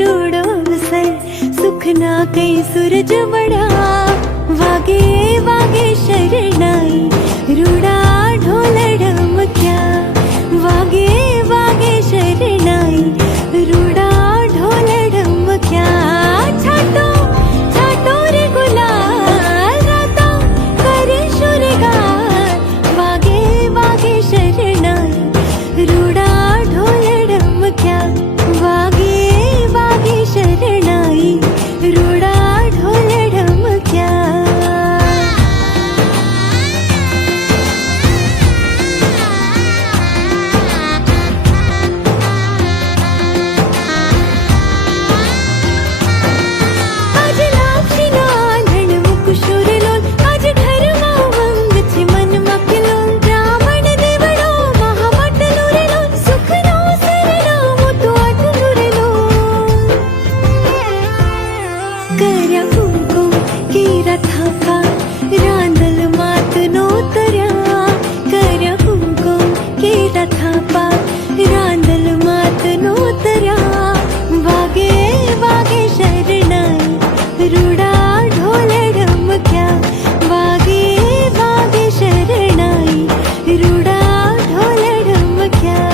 रूढोवसर सुखना कै सूरज बडा वागे वागे शरणाई रूढा ढोल ढमक्या वागे वागे शरणाई रूढा ढोल ढमक्या छाटो छाटो रे गुलाल राता करे शुरगार वागे वागे शरणाई रूढा ढोल ढमक्या वागे वागे शरणाई रूढा ढोल ढमक्या आज लाक्षिना आंधण मुकुशुरलोल आज घरमा वंगचे मन मखलोल ब्राह्मण देवडो महामटलुरलोल सुखनो सरनो मुतु आटलुरलोल कर्या कुंकुम केरा थापा रांदल मात नोतर्या कर्या कुंकुम केरा थापा रांदल मात नोतर्या वागे वागे शरणाई रूढा ढोल ढमक्या वागे वागे शरणाई रूढा ढोल ढमक्या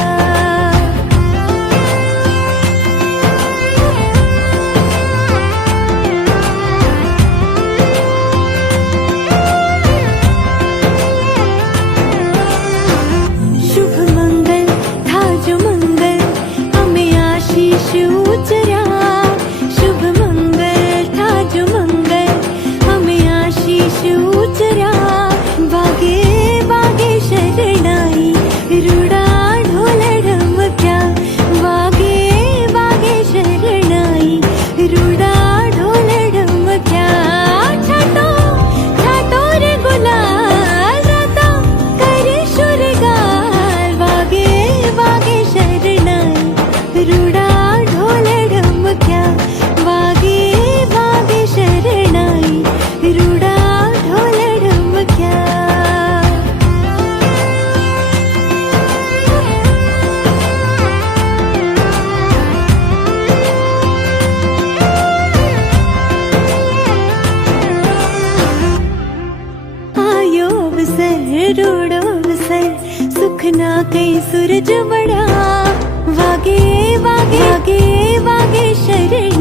शुभ मंगल थाज मंगल हमें आशीष उचरा शुभ मंगल थाज मंगल हमें आशीष उचरा वागे वागे शरणाई रूढा ढोल ढमक्या वागे वागे शरणाई रूढा ढोल ढमक्या छाटो छाटो रे गुलाल राता करे शुरगार वागे वागे शरणाई रूढा ढोल ढमक्या वागे वागे शरणाई रूढा ढोल ढमक्या आयो अवसर रूढ अवसर सुखना कै सूरज बडा वागे वागे वागे वागे शरण